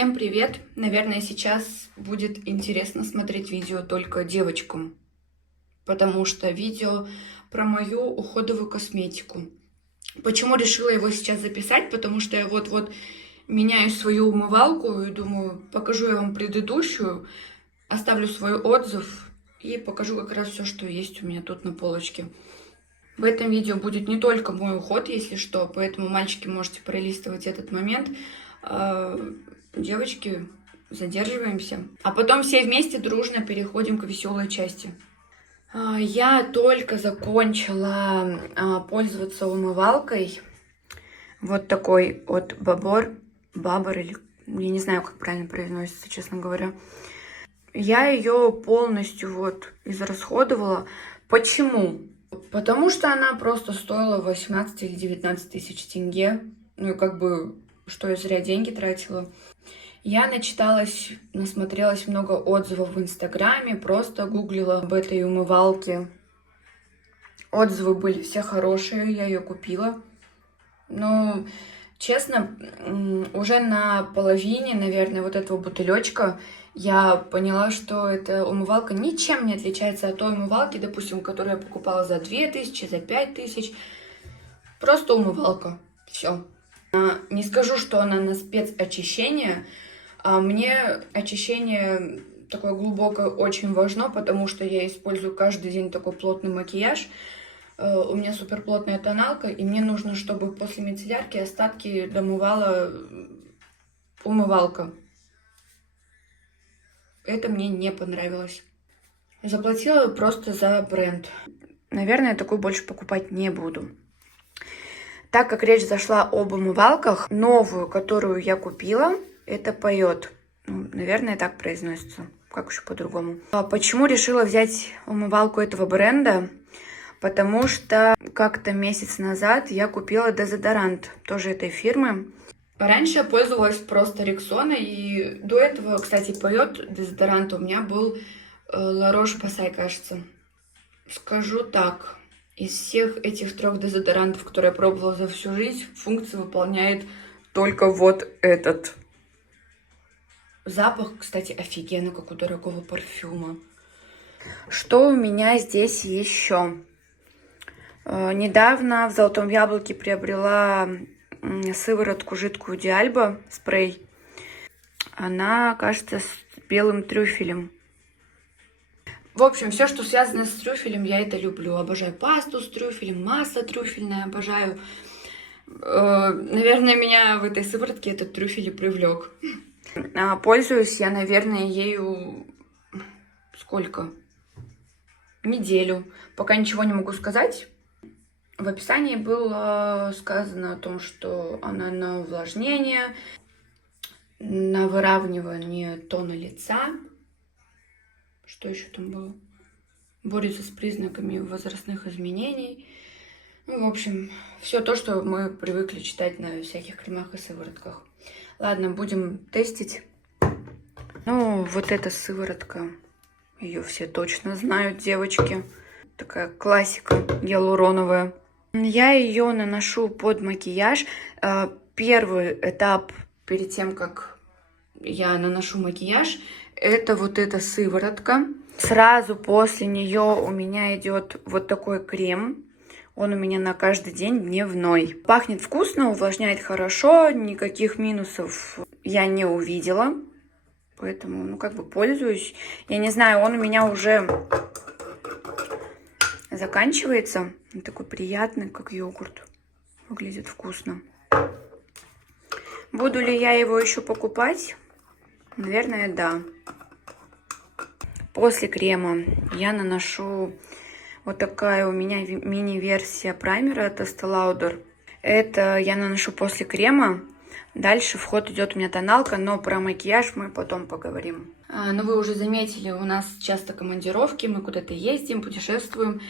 Всем привет! Наверное, сейчас будет интересно смотреть видео только девочкам, потому что видео про мою уходовую косметику. Почему решила его сейчас записать? Потому что я вот-вот меняю свою умывалку и думаю, покажу я вам предыдущую, оставлю свой отзыв и покажу как раз все, что есть у меня тут на полочке. В этом видео будет не только мой уход, если что, поэтому, мальчики, можете пролистывать этот момент. Девочки, задерживаемся. А потом все вместе дружно переходим к веселой части. Я только закончила пользоваться умывалкой. Вот такой от Бабор, или я не знаю, как правильно произносится, честно говоря. Я ее полностью вот израсходовала. Почему? Потому что она просто стоила 18 или 19 тысяч тенге. Ну и как бы, что я зря деньги тратила. Я начиталась, насмотрелась много отзывов в Инстаграме, просто гуглила об этой умывалке. Отзывы были все хорошие, я ее купила. Но, честно, уже на половине, наверное, вот этого бутылечка я поняла, что эта умывалка ничем не отличается от той умывалки, допустим, которую я покупала за 2000, за 5000. Просто умывалка. Все. Не скажу, что она на спецочищение, а мне очищение такое глубокое очень важно, потому что я использую каждый день такой плотный макияж. У меня супер плотная тоналка, и мне нужно, чтобы после мицеллярки остатки домывала умывалка. Это мне не понравилось. Заплатила просто за бренд. Наверное, такую больше покупать не буду. Так как речь зашла об умывалках, новую, которую я купила, это Поет. Наверное, так произносится. Как еще по-другому? Почему решила взять умывалку этого бренда? Потому что как-то месяц назад я купила дезодорант, тоже этой фирмы. Раньше я пользовалась просто Рексона, и до этого, кстати, Поет дезодорант у меня был La Roche-Posay, кажется. Скажу так, из всех этих 3 дезодорантов, которые я пробовала за всю жизнь, функцию выполняет только вот этот. Запах, кстати, офигенно, как у дорогого парфюма. Что у меня здесь еще? Недавно в Золотом Яблоке приобрела сыворотку жидкую Диальба, спрей. Она, кажется, с белым трюфелем. В общем, все, что связано с трюфелем, я это люблю. Обожаю пасту с трюфелем, масло трюфельное обожаю. Наверное, меня в этой сыворотке этот трюфель и привлек. Пользуюсь я, наверное, ею сколько? Неделю. Пока ничего не могу сказать. В описании было сказано о том, что она на увлажнение, на выравнивание тона лица. Что еще там было? Борется с признаками возрастных изменений. Ну, в общем, все то, что мы привыкли читать на всяких кремах и сыворотках. Ладно, будем тестить. Ну, вот эта сыворотка. Ее все точно знают, девочки. Такая классика гиалуроновая. Я ее наношу под макияж. Первый этап перед тем, как я наношу макияж, это вот эта сыворотка. Сразу после нее у меня идет вот такой крем. Он у меня на каждый день дневной. Пахнет вкусно, увлажняет хорошо, никаких минусов я не увидела. Поэтому, ну, как бы пользуюсь. Я не знаю, он у меня уже заканчивается. Он такой приятный, как йогурт. Выглядит вкусно. Буду ли я его еще покупать? Наверное, да. После крема я наношу вот такая у меня мини-версия праймера от Estee Lauder. Это я наношу после крема. Дальше в ход идет у меня тоналка, но про макияж мы потом поговорим. Ну, вы уже заметили, у нас часто командировки, мы куда-то ездим, путешествуем.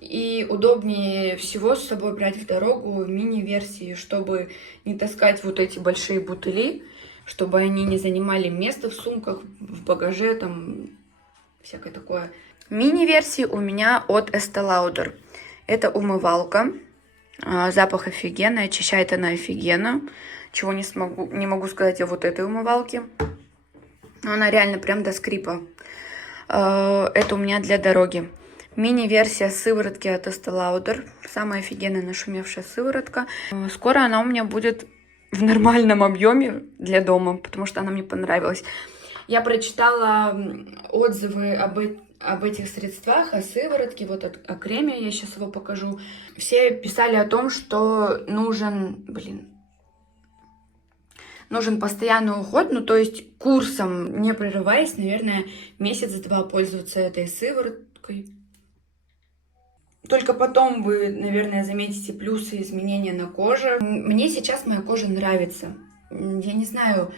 И удобнее всего с собой брать в дорогу мини-версии, чтобы не таскать вот эти большие бутыли, чтобы они не занимали место в сумках, в багаже, там, всякое такое. Мини-версии у меня от Estee Lauder. Это умывалка. Запах офигенный, очищает она офигенно. Чего не могу сказать о вот этой умывалке. Она реально прям до скрипа. Это у меня для дороги. Мини-версия сыворотки от Estee Lauder. Самая офигенная нашумевшая сыворотка. Скоро она у меня будет в нормальном объеме для дома, потому что она мне понравилась. Я прочитала отзывы об этих средствах, о сыворотке, вот о креме, я сейчас его покажу. Все писали о том, что нужен постоянный уход, ну то есть курсом, не прерываясь, наверное, месяц-два пользоваться этой сывороткой. Только потом вы, наверное, заметите плюсы и изменения на коже. Мне сейчас моя кожа нравится. Я не знаю,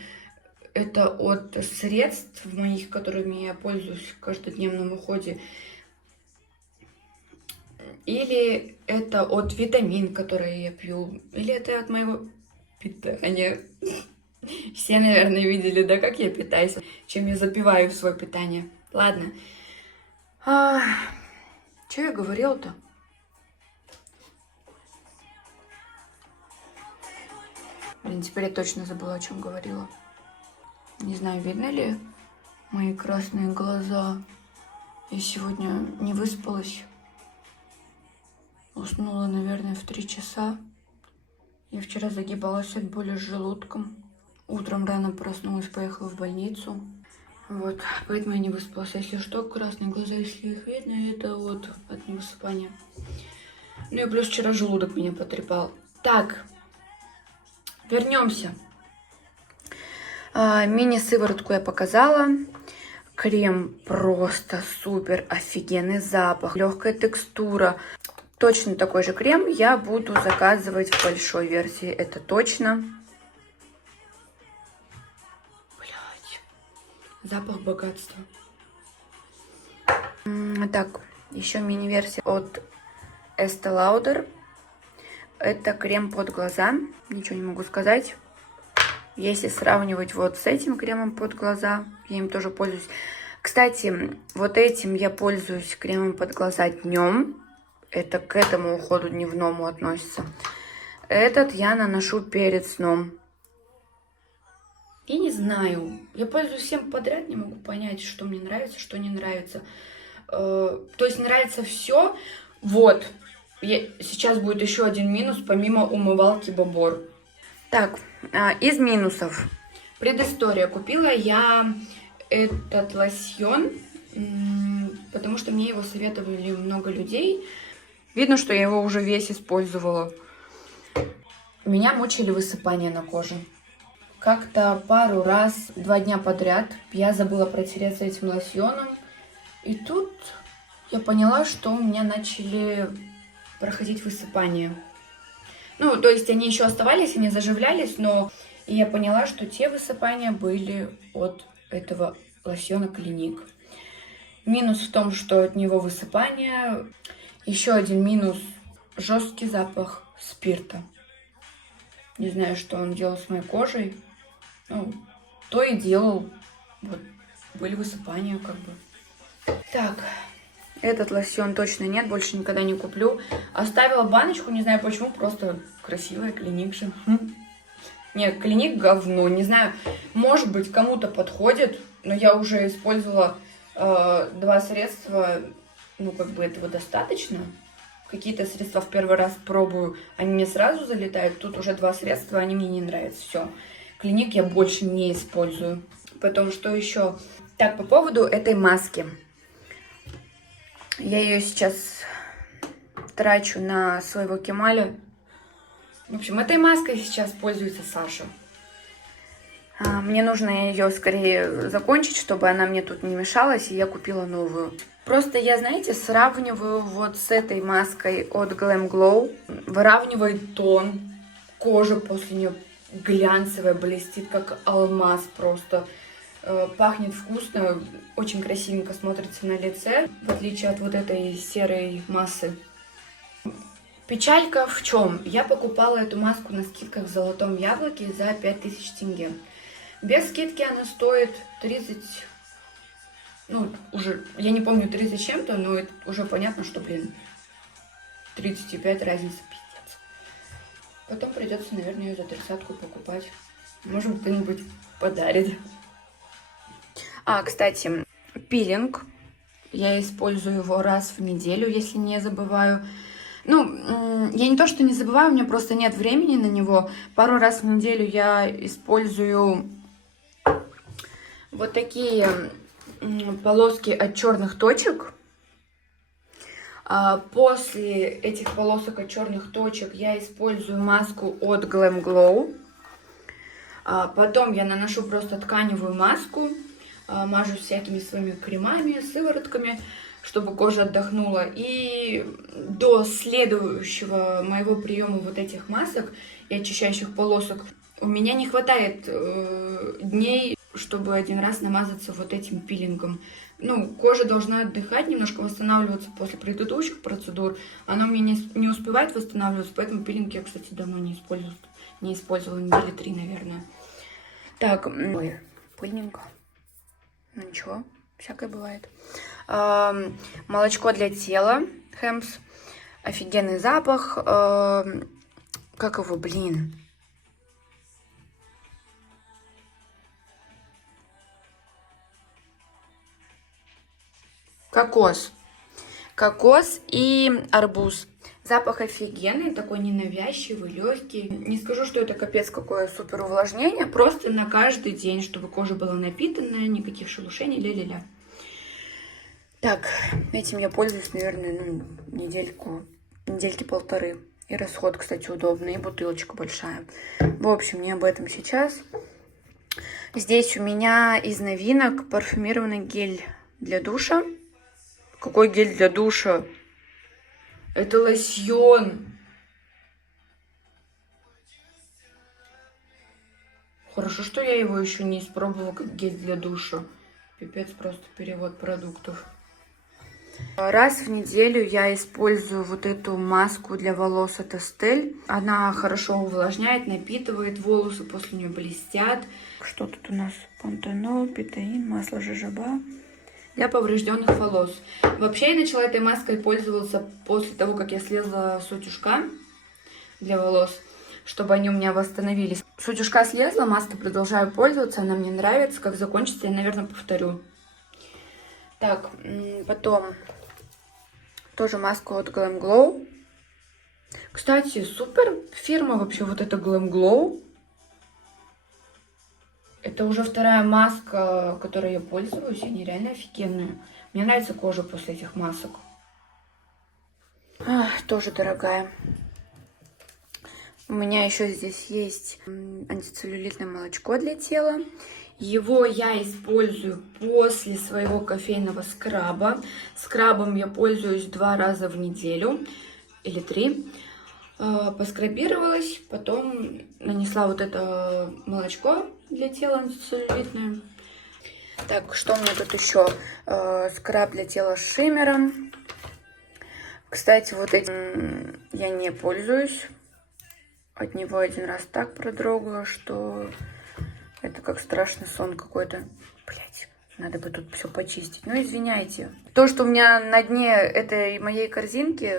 это от средств моих, которыми я пользуюсь в каждодневном уходе, или это от витамин, которые я пью, или это от моего питания. Все, наверное, видели, да, как я питаюсь, чем я запиваю в свое питание. Ладно. Что я говорила-то? Блин, теперь я точно забыла, о чем говорила. Не знаю, видно ли мои красные глаза. Я сегодня не выспалась. Уснула, наверное, в 3 часа. Я вчера загибалась от боли с желудком. Утром рано проснулась, поехала в больницу. Вот, поэтому я не выспалась. Если что, красные глаза, если их видно, это вот от невысыпания. Ну и плюс вчера желудок меня потрепал. Так, вернемся. Мини-сыворотку я показала. Крем просто супер, офигенный запах, легкая текстура. Точно такой же крем я буду заказывать в большой версии, это точно. Блять, запах богатства. Так, еще мини-версия от Estee Lauder. Это крем под глаза, ничего не могу сказать. Если сравнивать вот с этим кремом под глаза, я им тоже пользуюсь. Кстати, вот этим я пользуюсь кремом под глаза днем. Это к этому уходу дневному относится. Этот я наношу перед сном. Я не знаю. Я пользуюсь всем подряд, не могу понять, что мне нравится, что не нравится. То есть нравится все. Вот. Сейчас будет еще один минус, помимо умывалки Бобор. Так, из минусов. Предыстория. Купила я этот лосьон, потому что мне его советовали много людей. Видно, что я его уже весь использовала. Меня мучили высыпания на коже. Как-то пару раз, 2 дня подряд, я забыла протереться этим лосьоном. И тут я поняла, что у меня начали проходить высыпания. Ну, то есть они еще оставались, они заживлялись, но я поняла, что те высыпания были от этого лосьона Клиник. Минус в том, что от него высыпания. Еще один минус – жесткий запах спирта. Не знаю, что он делал с моей кожей. Ну, то и делал. Вот, были высыпания как бы. Так, этот лосьон точно нет, больше никогда не куплю. Оставила баночку, не знаю почему, просто красивая Клиник же. Нет, Клиник говно, не знаю, может быть кому-то подходит, но я уже использовала 2 средства, ну как бы этого достаточно. Какие-то средства в первый раз пробую, они мне сразу залетают, тут уже 2 средства, они мне не нравятся, все. Клиник я больше не использую. Потом, что еще? Так, по поводу этой маски. Я ее сейчас трачу на своего Кемаля. В общем, этой маской сейчас пользуется Саша. Мне нужно ее скорее закончить, чтобы она мне тут не мешалась, и я купила новую. Просто я, знаете, сравниваю вот с этой маской от Glam Glow. Выравнивает тон. Кожа после нее глянцевая, блестит, как алмаз просто. Пахнет вкусно, очень красивенько смотрится на лице, в отличие от вот этой серой массы. Печалька в чем? Я покупала эту маску на скидках в Золотом Яблоке за 5000 тенге. Без скидки она стоит 30, ну, уже, я не помню 30 чем-то, но это уже понятно, что, блин, 35 разница, пиздец. Потом придется, наверное, ее за 30-ку покупать. Может, кто-нибудь подарит. Кстати, пилинг. Я использую его раз в неделю, если не забываю. Ну, я не то, что не забываю, у меня просто нет времени на него. Пару раз в неделю я использую вот такие полоски от черных точек. После этих полосок от черных точек я использую маску от Glam Glow. Потом я наношу просто тканевую маску, мажу всякими своими кремами, сыворотками, чтобы кожа отдохнула. И до следующего моего приема вот этих масок и очищающих полосок у меня не хватает дней, чтобы один раз намазаться вот этим пилингом. Ну, кожа должна отдыхать, немножко восстанавливаться после предыдущих процедур. Она у меня не успевает восстанавливаться, поэтому пилинг я, кстати, давно не использовала, недели 3, наверное. Так, ой, пыльненько. Ну ничего, всякое бывает. Молочко для тела, Хэмс. Офигенный запах. Как его, блин? Кокос. Кокос и арбуз. Запах офигенный, такой ненавязчивый, легкий. Не скажу, что это капец какое супер увлажнение, просто на каждый день, чтобы кожа была напитанная, никаких шелушений, ля-ля-ля. Так, этим я пользуюсь, наверное, недельки полторы. И расход, кстати, удобный, и бутылочка большая. В общем, не об этом сейчас. Здесь у меня из новинок парфюмированный гель для душа. Какой гель для душа? Это лосьон. Хорошо, что я его еще не испробовала как гель для душа. Пипец, просто перевод продуктов. Раз в неделю я использую вот эту маску для волос от Estelle. Она хорошо увлажняет, напитывает волосы, после нее блестят. Что тут у нас? Пантенол, бетаин, масло жожоба. Для поврежденных волос. Вообще я начала этой маской пользоваться после того, как я слезла с утюжка для волос, чтобы они у меня восстановились. С утюжка слезла, маской продолжаю пользоваться, она мне нравится. Как закончится, я, наверное, повторю. Так, потом тоже маску от Glam Glow. Кстати, супер фирма вообще вот эта Glam Glow. Это уже вторая маска, которой я пользуюсь. Они реально офигенные. Мне нравится кожа после этих масок. Тоже дорогая. У меня еще здесь есть антицеллюлитное молочко для тела. Его я использую после своего кофейного скраба. Скрабом я пользуюсь 2 раза в неделю или 3. Поскрабировалась, потом нанесла вот это молочко для тела антицеллюлитное. Так, что у меня тут еще? Скраб для тела с шиммером. Кстати, вот этим я не пользуюсь. От него один раз так продрогла, что это как страшный сон какой-то. Блять, надо бы тут все почистить. Ну, извиняйте. То, что у меня на дне этой моей корзинки,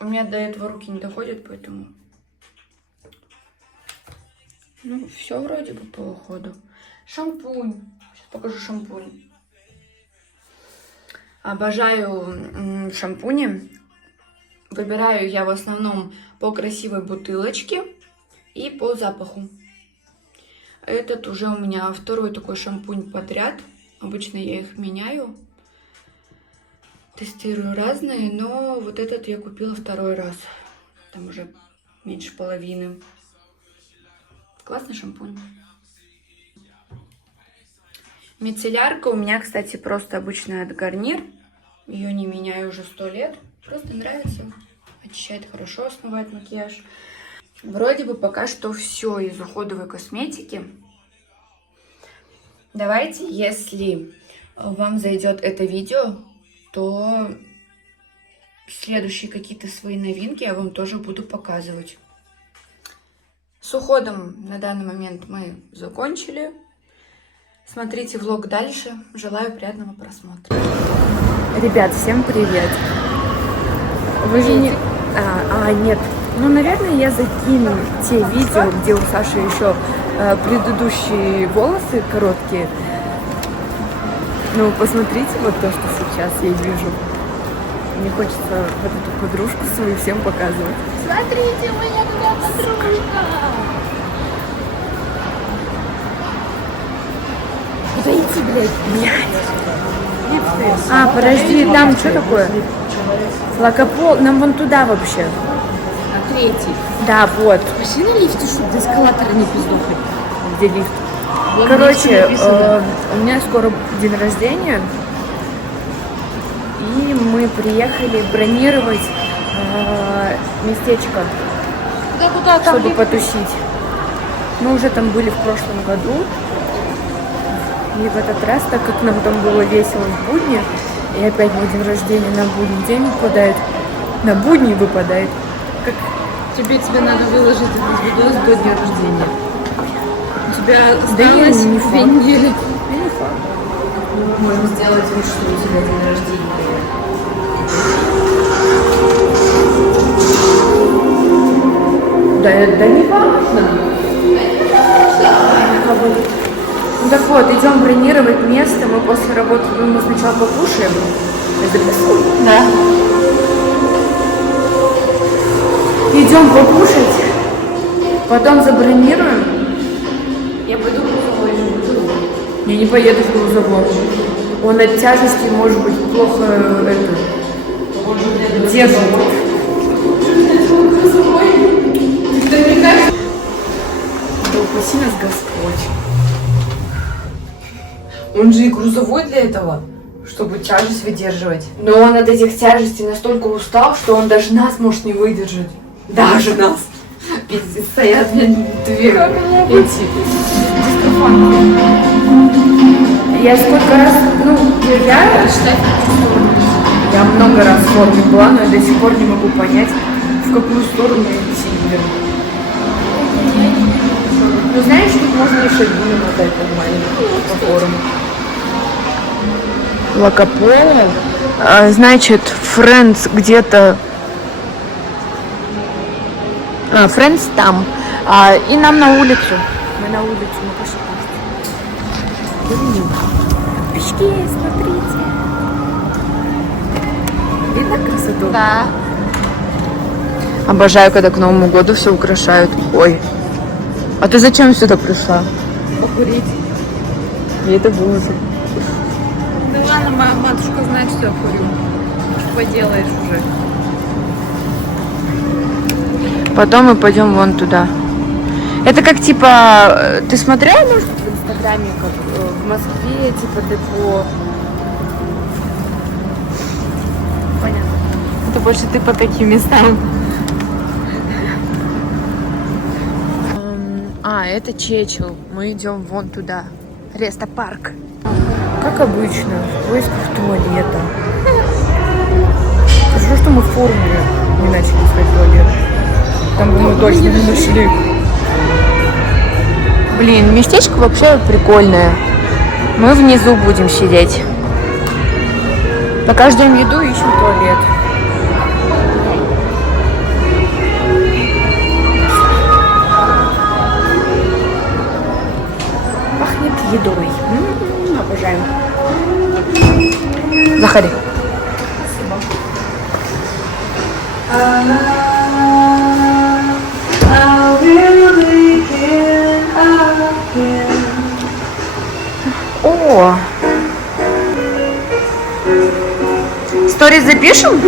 у меня до этого руки не доходят, поэтому... Ну, все вроде бы по уходу. Шампунь. Сейчас покажу шампунь. Обожаю шампуни. Выбираю я в основном по красивой бутылочке и по запаху. Этот уже у меня второй такой шампунь подряд. Обычно я их меняю. Тестирую разные, но вот этот я купила 2-й раз. Там уже меньше половины. Классный шампунь. Мицеллярка у меня, кстати, просто обычная от Гарнир. Ее не меняю уже 100 лет. Просто нравится. Очищает хорошо, смывает макияж. Вроде бы пока что все из уходовой косметики. Давайте, если вам зайдет это видео, то следующие какие-то свои новинки я вам тоже буду показывать. С уходом на данный момент мы закончили. Смотрите влог дальше. Желаю приятного просмотра. Ребят, всем привет. Вы же не... нет. Ну, наверное, я закину те видео, где у Саши еще предыдущие волосы короткие. Ну, посмотрите вот то, что сейчас я вижу. Мне хочется вот эту подружку свою всем показывать. Смотрите, у меня такая подружка. Подойди, блядь. А, подожди, там что такое? Лакопол, нам вон туда вообще. А третий. Да, вот. Пошли на лифте, чтобы до эскалатора не пиздохать. Где лифт? Вон Короче, лифт написано. у меня скоро день рождения. И мы приехали бронировать местечко, Куда там чтобы лифт? потусить. Мы уже там были в прошлом году. И в этот раз, так как нам там было весело в будни, и опять мой день рождения на будний день выпадает, на будни выпадает. Как... Тебе надо выложить этот видос до дня рождения. У тебя Да я осталось не 2 факт. недели. Я не факт. Можем сделать вид, что у тебя день рождения. Да не важно. Ну так вот, идем бронировать место. Мы после работы, мы сначала покушаем. Я записываю. Да. Идем покушать, потом забронируем. Я пойду грузовой же. Я не поеду в грузовой. Он от тяжести, может быть, плохо это держит. Да упаси нас Господь. Он же и грузовой для этого, чтобы тяжесть выдерживать. Но он от этих тяжестей настолько устал, что он даже нас может не выдержать. Даже нас. Пиздец, стоят мне две эти. Я сколько раз, я много раз в форме была, но я до сих пор не могу понять, в какую сторону идти. Ну знаешь, тут можно и шаги намотать нормально по форме. Лакополо, значит, Friends где-то. Friends там. И нам на улицу. Мы на улицу, мы пошли. Подписчики, смотрите. Видно красоту? Да. Обожаю, когда к Новому году все украшают. Ой. А ты зачем сюда пришла? Покурить. И это будет. Да ладно, моя матушка знает, что я курю. Что поделаешь уже. Потом мы пойдем вон туда. Это как типа, ты смотрела, может, в Инстаграме, как в Москве, типа депо? Понятно. Это больше ты по таким местам. Это Чечил. Мы идем вон туда. Рестопарк. Как обычно, в поисках туалета. Хорошо, что мы в формуле не начали искать туалет. Там бы мы точно не нашли. Блин, местечко вообще прикольное. Мы внизу будем сидеть. Пока ждем еду, ищем туалет. Пахнет едой. Обожаем. Заходи. О! Сторис запишем?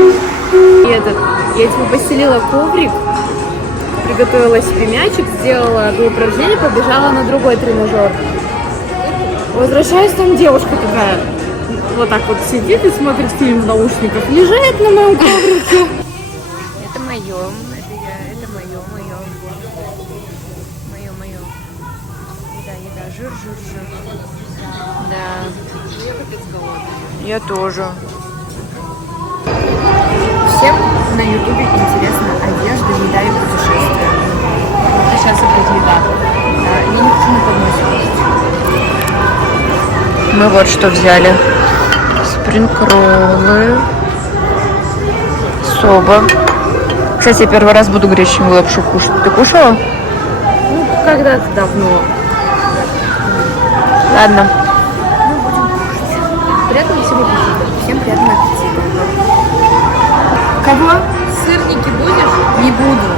Я тебе постелила коврик, приготовила себе мячик, сделала одно упражнение, побежала на другой тренажер. Возвращаюсь, там девушка такая, вот так вот сидит и смотрит фильм в наушниках, лежит на моем коврике. Это мое, это мое. Еда, жир. Да. Я тоже. Всем на ютубе интересна одежда, еда и путешествия. А сейчас опять еда. Да, я не хочу на подносе кушать. Мы вот что взяли. Спринг-роллы. Соба. Кстати, я первый раз буду гречневую лапшу кушать. Ты кушала? Ну, когда-то давно. Ладно. Приятного всем аппетита. Всем приятного аппетита. Кого? Сырники будешь? Не буду.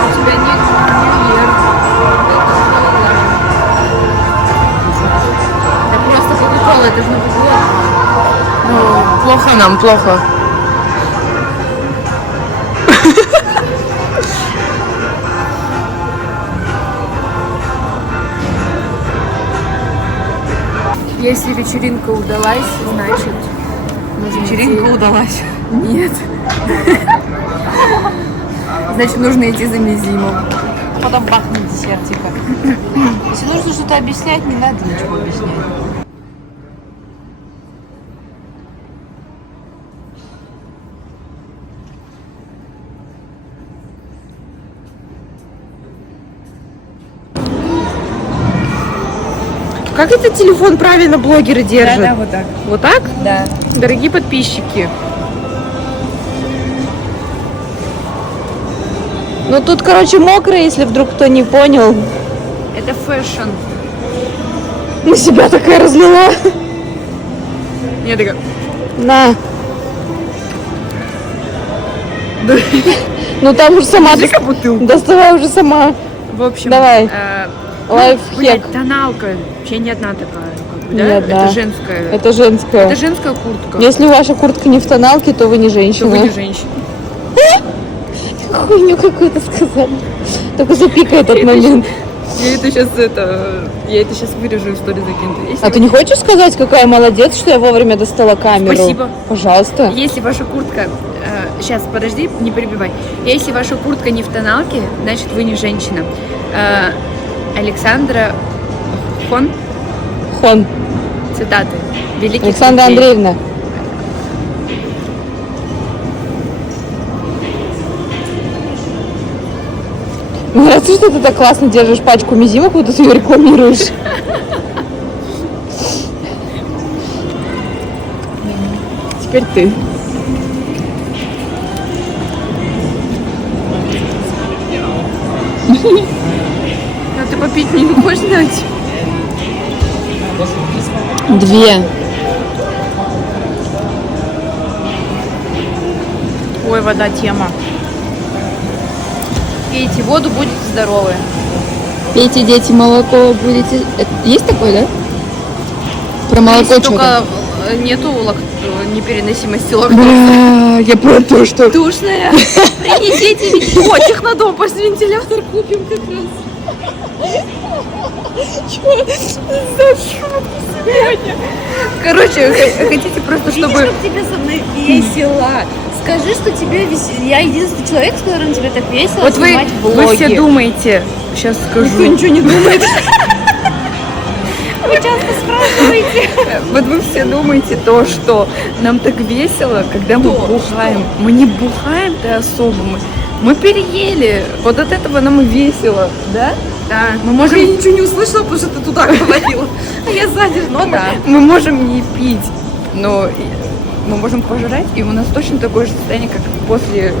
У тебя нет курьер. Да просто кока-кола, это же на бутылок. Ну, плохо нам, плохо. Если вечеринка удалась, значит... Вечеринка удалась. Нет. Значит, нужно идти за мизимом. Потом бахнет десертика. Если нужно что-то объяснять, не надо ничего объяснять. Как этот телефон правильно блогеры держат? Да, вот так. Вот так? Да. Дорогие подписчики. Ну тут, короче, мокро, если вдруг кто не понял. Это фэшн. На себя такая разлила. Я такая... На. Ну там уже сама. Доставай уже сама. В общем, Давай. Лайфхак. блядь, тоналка. Вообще не одна такая, как бы, да? Не одна. Это женская. Это женская. Это женская куртка. Если ваша куртка не в тоналке, то вы не То женщина. вы не женщина. Хуйню какую-то сказали. Только запикай этот момент. Я это сейчас вырежу и в стори закину. А ты не хочешь сказать, какая молодец, что я вовремя достала камеру? Спасибо. Пожалуйста. Если ваша куртка... сейчас, подожди, не перебивай. Если ваша куртка не в тоналке, значит, вы не женщина. Александра Хон, цитаты. Великих Александра людей. Андреевна. Мне нравится, что ты так классно держишь пачку мизимок, вот ты ее рекламируешь. Теперь ты. А ты попить не хочешь дать? 2. Ой, вода тема. Пейте воду, будете здоровы. Пейте, дети, молоко будете... Есть такое, да? Про молоко Есть, что-то. только нету непереносимости лактозы. Бля, я про то, что... Душная. Принесите о, технодом, пошли вентилятор купим как раз. Короче, хотите просто, чтобы... тебе со мной весело. Скажи, что тебе весело. Я единственный человек, с которым тебе так весело Вот вы снимать влоги. все думаете, сейчас скажу. Никто ничего не думает. Вы часто спрашиваете. Вот вы все думаете то, что нам так весело, когда мы бухаем. Мы не бухаем-то особо. Мы переели. Вот от этого нам и весело. Да? Да. Мы можем... Я ничего не услышала, потому что ты туда говорила. А я сзади. Ну да. Мы можем не пить, но мы можем пожрать, и у нас точно такое же состояние, как после...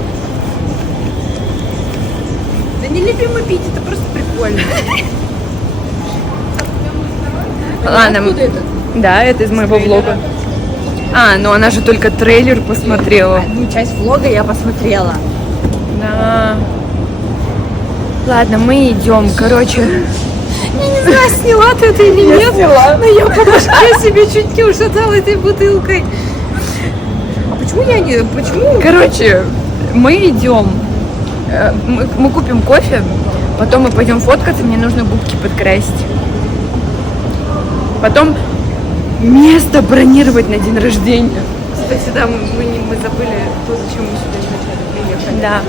Да не любим мы пить, это просто прикольно. Ладно. Откуда это? Да, это из моего влога. А, ну она же только трейлер посмотрела. Ну, часть влога я посмотрела. Да. Ладно, мы идем, короче. Я не знаю, сняла ты это или нет. Но я по башке себе чуть не ушатала этой бутылкой. А почему я не... Почему? Короче, мы идем. Мы купим кофе, потом мы пойдем фоткаться, мне нужно губки подкрасить. Потом место бронировать на день рождения. Кстати, да, мы забыли то, зачем мы сюда изначально приехали. Да.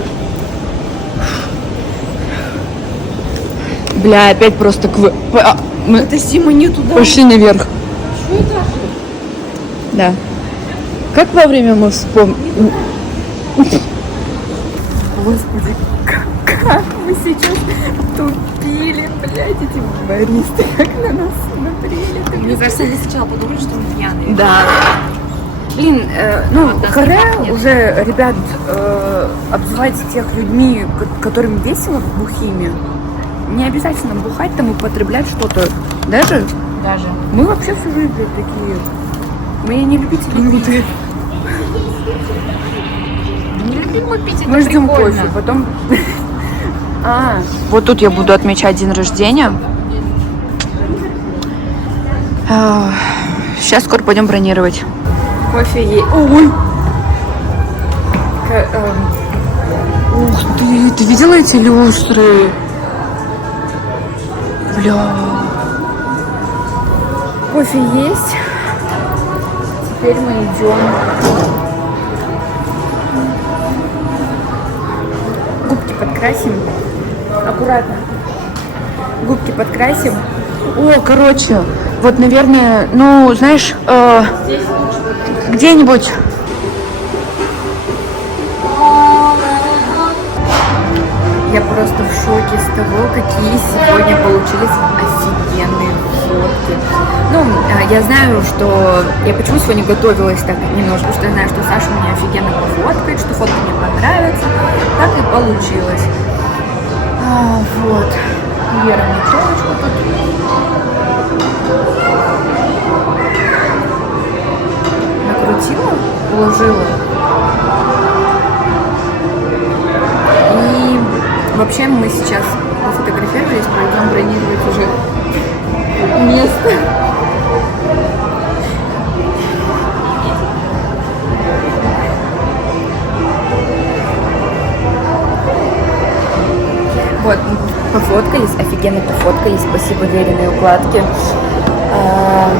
Бля, опять просто мы Подожди, мы не туда. пошли наверх. Что это? Да. Как вовремя мы вспомнили? Господи, как мы сейчас тупили, блядь, эти баристы, как на нас смотрели. Мне кажется, они сначала подумали, что мы пьяные. Да. Блин, ну, Харе уже, ребят, обзывать тех людьми, которым весело в Бухиме. Не обязательно бухать там и потреблять что-то. Даже мы вообще всю жизнь, блядь, такие. Мы не любители пить. Не любим мы пить, это Мы ждем прикольно. кофе, потом... Вот тут я буду отмечать день рождения. Сейчас скоро пойдем бронировать. Кофе есть. Ой! Ух ты видела эти люстры? Бля. Кофе есть. Теперь мы идем. Губки подкрасим. Аккуратно. Губки подкрасим. О, короче, вот, наверное, ну, знаешь, где-нибудь. Я просто в шоке с того, какие сегодня получились офигенные фотки. Ну, я знаю, что... Я почему сегодня готовилась так немножко, потому что я знаю, что Саша меня офигенно пофоткает, что фотки мне понравятся. Так и получилось. Вот. Вера мне челочку тут. Накрутила, уложила. И вообще мы сейчас пофотографировались, пойдем бронировать уже место. Вот, пофоткались, офигенно пофоткались, спасибо веренной укладке.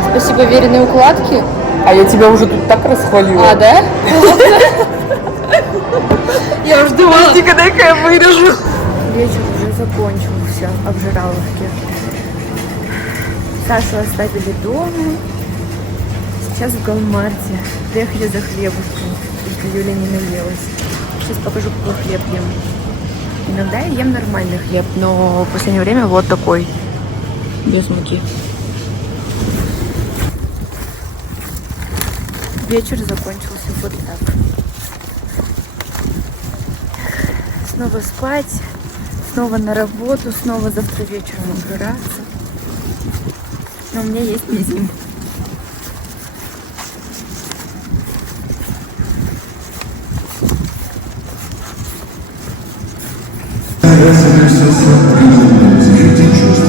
Спасибо веренной укладке. А я тебя уже тут так расхвалила. А, да? Я уже думала, Когда-ка я вырежу. вечер уже закончился, обжираловки. Сашу оставили дома. Сейчас в Галмарте. Приехали за хлебушком, только Юля не наелась. Сейчас покажу, какой хлеб ем. Иногда я ем нормальный хлеб, Но в последнее время вот такой. Без муки. вечер закончился вот так. Снова спать, снова на работу, снова завтра вечером убираться. Но у меня есть письма. Чувство